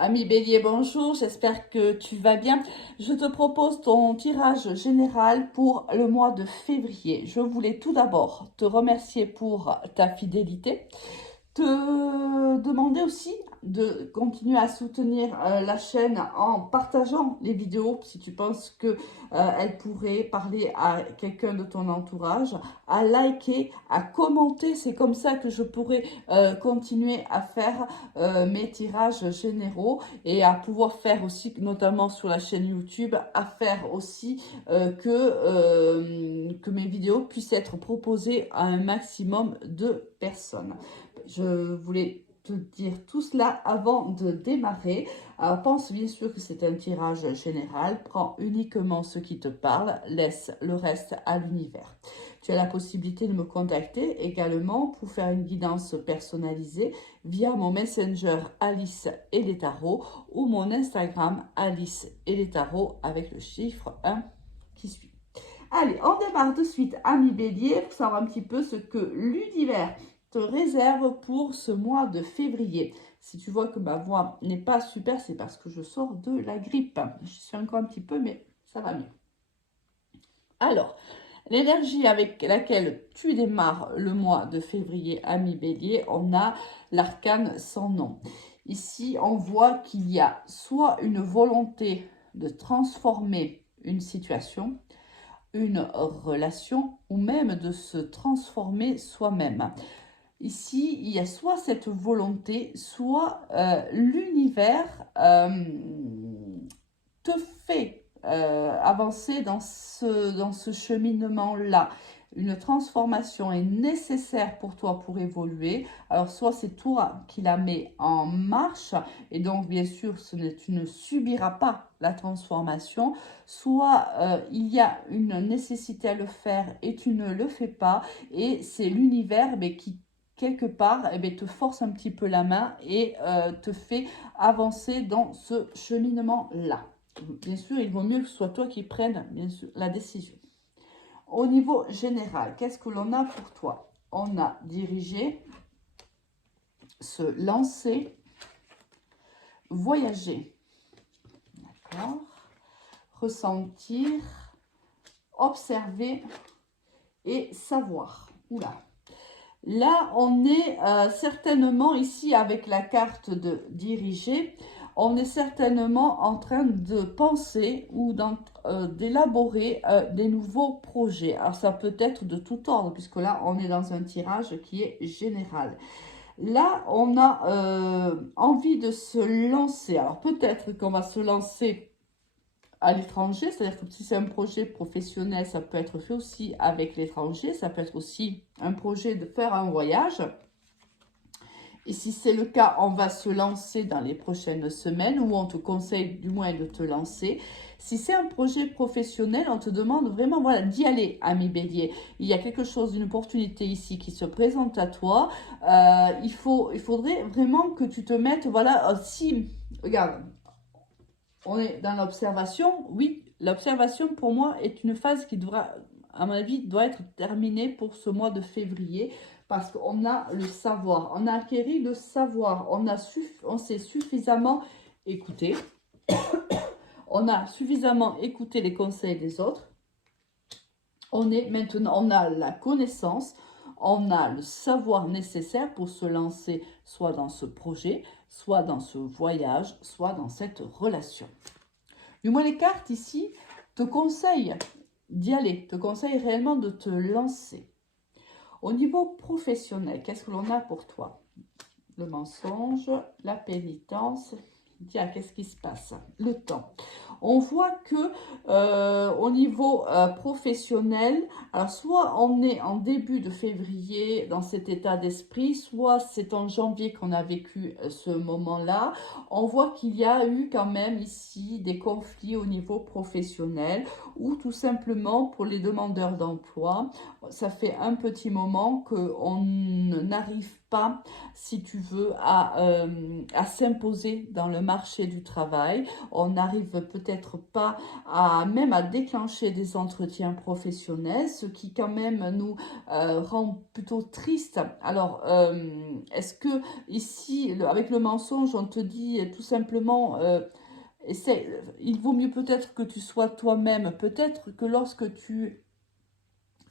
Ami Bélier, bonjour, j'espère que tu vas bien. Je te propose ton tirage général pour le mois de février. Je voulais tout d'abord te remercier pour ta fidélité, te demander aussi de continuer à soutenir la chaîne en partageant les vidéos si tu penses que elle pourrait parler à quelqu'un de ton entourage, à liker, à commenter. C'est comme ça que je pourrais continuer à faire mes tirages généraux et à pouvoir faire aussi, notamment sur la chaîne YouTube, à faire aussi que mes vidéos puissent être proposées à un maximum de personnes. Je voulais te dire tout cela avant de démarrer. Alors, pense bien sûr que c'est un tirage général. Prends uniquement ce qui te parle, laisse le reste à l'univers. Tu as la possibilité de me contacter également pour faire une guidance personnalisée via mon Messenger Alice et les tarots ou mon Instagram Alice et les tarots avec le chiffre 1 qui suit. Allez, on démarre de suite, ami Bélier, pour savoir un petit peu ce que l'univers te réserve pour ce mois de février. Si tu vois que ma voix n'est pas super, c'est parce que je sors de la grippe. Je suis encore un petit peu, mais ça va mieux. Alors, l'énergie avec laquelle tu démarres le mois de février, ami Bélier, on a l'arcane sans nom. Ici, on voit qu'il y a soit une volonté de transformer une situation, une relation ou même de se transformer soi-même. Ici, il y a soit cette volonté, soit l'univers te fait avancer dans ce cheminement-là. Une transformation est nécessaire pour toi pour évoluer. Alors, soit c'est toi qui la mets en marche, et donc, bien sûr, tu ne subiras pas la transformation, soit il y a une nécessité à le faire et tu ne le fais pas, et c'est l'univers qui quelque part, te force un petit peu la main et te fait avancer dans ce cheminement-là. Bien sûr, il vaut mieux que ce soit toi qui prennes bien sûr, la décision. Au niveau général, qu'est-ce que l'on a pour toi? On a dirigé, se lancer, voyager, d'accord, ressentir, observer et savoir. Oula. Là, on est certainement ici avec la carte de diriger, on est certainement en train de penser ou d'élaborer des nouveaux projets. Alors, ça peut être de tout ordre, puisque là, on est dans un tirage qui est général. Là, on a envie de se lancer. Alors, peut-être qu'on va se lancer à l'étranger, c'est-à-dire que si c'est un projet professionnel, ça peut être fait aussi avec l'étranger, ça peut être aussi un projet de faire un voyage. Et si c'est le cas, on va se lancer dans les prochaines semaines, ou on te conseille du moins de te lancer. Si c'est un projet professionnel, on te demande vraiment voilà, d'y aller, ami Bélier. Il y a quelque chose, une opportunité ici qui se présente à toi. Il faudrait vraiment que tu te mettes, voilà, si, regarde, on est dans l'observation. Oui, l'observation pour moi est une phase qui devra, à mon avis, doit être terminée pour ce mois de février parce qu'on a le savoir, on a acquis le savoir, on s'est suffisamment écouté, on a suffisamment écouté les conseils des autres. On est maintenant, on a la connaissance, on a le savoir nécessaire pour se lancer soit dans ce projet, soit dans ce voyage, soit dans cette relation. Du moins, les cartes ici te conseillent d'y aller, te conseillent réellement de te lancer. Au niveau professionnel, qu'est-ce que l'on a pour toi? Le mensonge, la pénitence. Tiens, qu'est-ce qui se passe? Le temps. On voit que au niveau professionnel, alors soit on est en début de février dans cet état d'esprit, soit c'est en janvier qu'on a vécu ce moment-là. On voit qu'il y a eu quand même ici des conflits au niveau professionnel ou tout simplement pour les demandeurs d'emploi. Ça fait un petit moment qu'on n'arrive pas, si tu veux, à s'imposer dans le marché du travail. On arrive peut-être peut-être pas même à déclencher des entretiens professionnels, ce qui quand même nous rend plutôt triste. Alors, est-ce que ici, avec le mensonge, on te dit tout simplement... il vaut mieux peut-être que tu sois toi-même. Peut-être que lorsque tu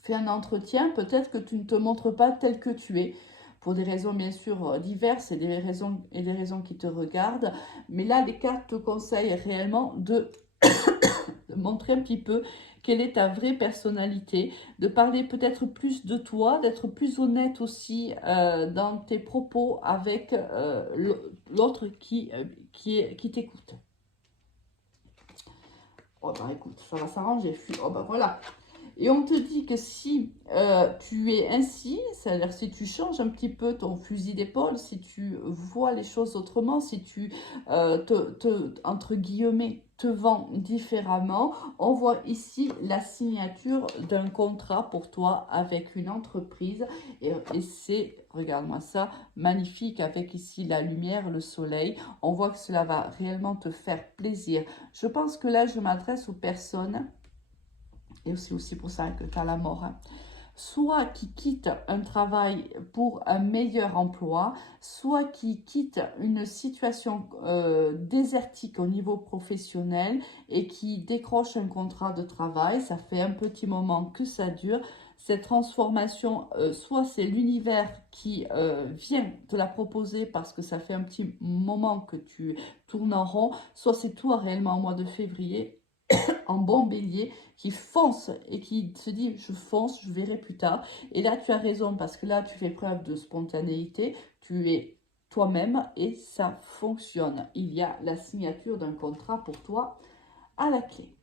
fais un entretien, peut-être que tu ne te montres pas tel que tu es. Pour des raisons bien sûr diverses et des raisons qui te regardent. Mais là, les cartes te conseillent réellement de montrer un petit peu quelle est ta vraie personnalité, de parler peut-être plus de toi, d'être plus honnête aussi dans tes propos avec l'autre qui t'écoute. Oh bah écoute, ça va s'arranger. Oh bah voilà. Et on te dit que si tu es ainsi, c'est-à-dire si tu changes un petit peu ton fusil d'épaule, si tu vois les choses autrement, si tu entre guillemets, te vends différemment, on voit ici la signature d'un contrat pour toi avec une entreprise. Et c'est, regarde-moi ça, magnifique avec ici la lumière, le soleil. On voit que cela va réellement te faire plaisir. Je pense que là, je m'adresse aux personnes... Et c'est aussi pour ça que tu as la mort. Hein. Soit qui quitte un travail pour un meilleur emploi, soit qui quitte une situation désertique au niveau professionnel et qui décroche un contrat de travail. Ça fait un petit moment que ça dure. Cette transformation, soit c'est l'univers qui vient te la proposer parce que ça fait un petit moment que tu tournes en rond, soit c'est toi réellement au mois de février en bon bélier qui fonce et qui se dit je fonce, je verrai plus tard. Et là tu as raison parce que là tu fais preuve de spontanéité, tu es toi-même et ça fonctionne. Il y a la signature d'un contrat pour toi à la clé.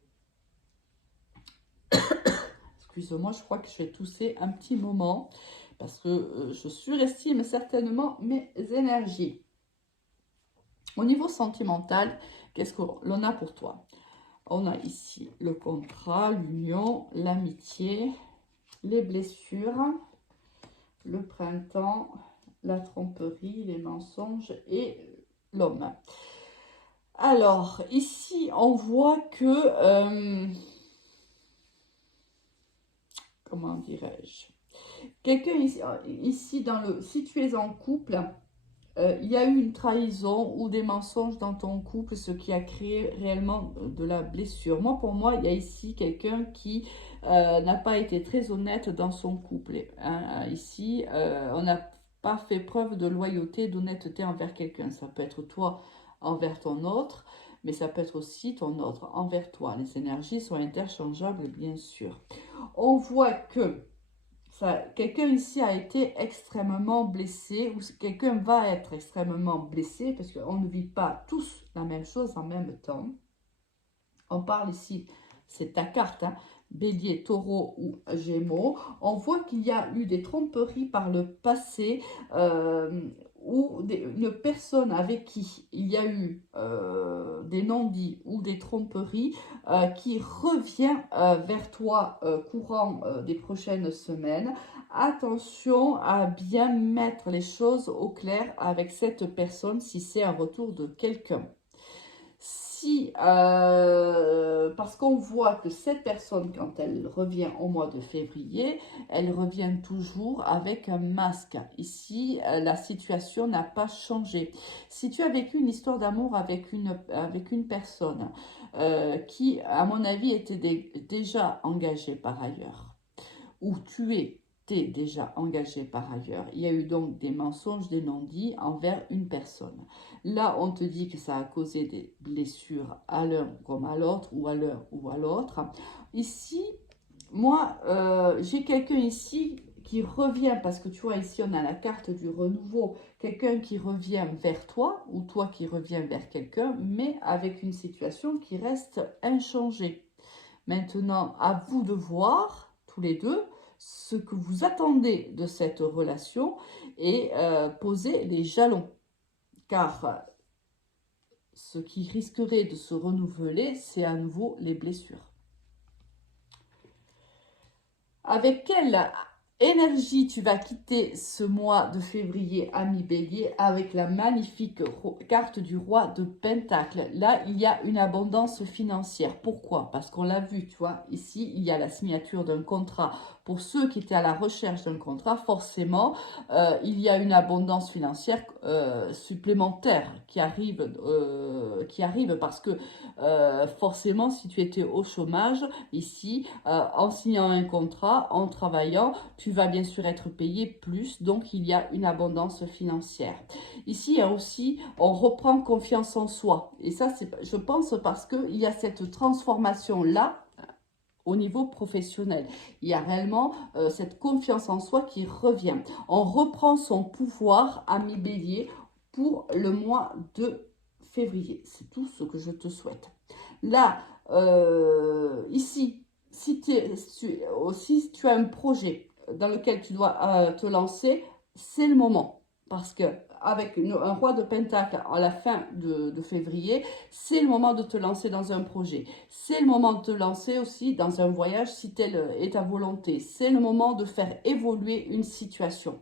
Excuse-moi, je crois que je vais tousser un petit moment parce que je surestime certainement mes énergies. Au niveau sentimental, qu'est-ce que l'on a pour toi? On a ici le contrat, l'union, l'amitié, les blessures, le printemps, la tromperie, les mensonges et l'homme. Alors, ici, on voit que... comment dirais-je? Quelqu'un ici, si tu es en couple... il y a eu une trahison ou des mensonges dans ton couple, ce qui a créé réellement de la blessure. Pour moi, il y a ici quelqu'un qui n'a pas été très honnête dans son couple. Hein. Ici, on n'a pas fait preuve de loyauté, d'honnêteté envers quelqu'un. Ça peut être toi envers ton autre, mais ça peut être aussi ton autre envers toi. Les énergies sont interchangeables, bien sûr. On voit que quelqu'un ici a été extrêmement blessé ou quelqu'un va être extrêmement blessé parce qu'on ne vit pas tous la même chose en même temps. On parle ici, c'est ta carte, hein, Bélier, Taureau ou Gémeaux. On voit qu'il y a eu des tromperies par le passé ou une personne avec qui il y a eu des non-dits ou des tromperies qui revient vers toi courant des prochaines semaines. Attention à bien mettre les choses au clair avec cette personne si c'est un retour de quelqu'un. Parce qu'on voit que cette personne, quand elle revient au mois de février, elle revient toujours avec un masque. Ici, la situation n'a pas changé. Si tu as vécu une histoire d'amour avec une personne qui, à mon avis, était déjà engagée par ailleurs, ou tu es déjà engagé par ailleurs. Il y a eu donc des mensonges, des non-dits envers une personne. Là, on te dit que ça a causé des blessures à l'un comme à l'autre, ou à l'un ou à l'autre. Ici, moi, j'ai quelqu'un ici qui revient, parce que tu vois, ici, on a la carte du renouveau. Quelqu'un qui revient vers toi, ou toi qui reviens vers quelqu'un, mais avec une situation qui reste inchangée. Maintenant, à vous de voir, tous les deux, ce que vous attendez de cette relation et poser les jalons. Car ce qui risquerait de se renouveler, c'est à nouveau les blessures. Avec quelle Énergie, tu vas quitter ce mois de février, ami Bélier, avec la magnifique carte du roi de Pentacle. Là, il y a une abondance financière. Pourquoi? Parce qu'on l'a vu, tu vois, ici, il y a la signature d'un contrat. Pour ceux qui étaient à la recherche d'un contrat, forcément, il y a une abondance financière supplémentaire qui arrive parce que forcément, si tu étais au chômage, ici, en signant un contrat, en travaillant, tu vas bien sûr être payé plus, donc il y a une abondance financière. Ici, il y a aussi, on reprend confiance en soi. Et ça, je pense parce qu'il y a cette transformation-là au niveau professionnel. Il y a réellement cette confiance en soi qui revient. On reprend son pouvoir, ami Bélier, pour le mois de février. C'est tout ce que je te souhaite. Là, ici, si tu as un projet dans lequel tu dois te lancer, c'est le moment. Parce que avec un roi de Pentacle à la fin de février, c'est le moment de te lancer dans un projet. C'est le moment de te lancer aussi dans un voyage si telle est ta volonté. C'est le moment de faire évoluer une situation.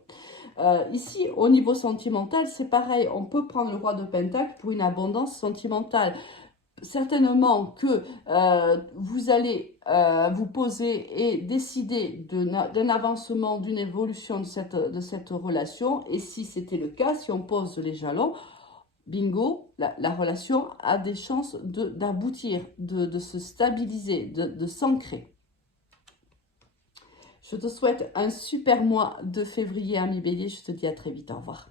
Ici, au niveau sentimental, c'est pareil. On peut prendre le roi de Pentacle pour une abondance sentimentale. Certainement que vous allez vous poser et décider d'un avancement, d'une évolution de cette relation. Et si c'était le cas, si on pose les jalons, bingo, la relation a des chances d'aboutir, de se stabiliser, de s'ancrer. Je te souhaite un super mois de février, ami Bélier. Je te dis à très vite. Au revoir.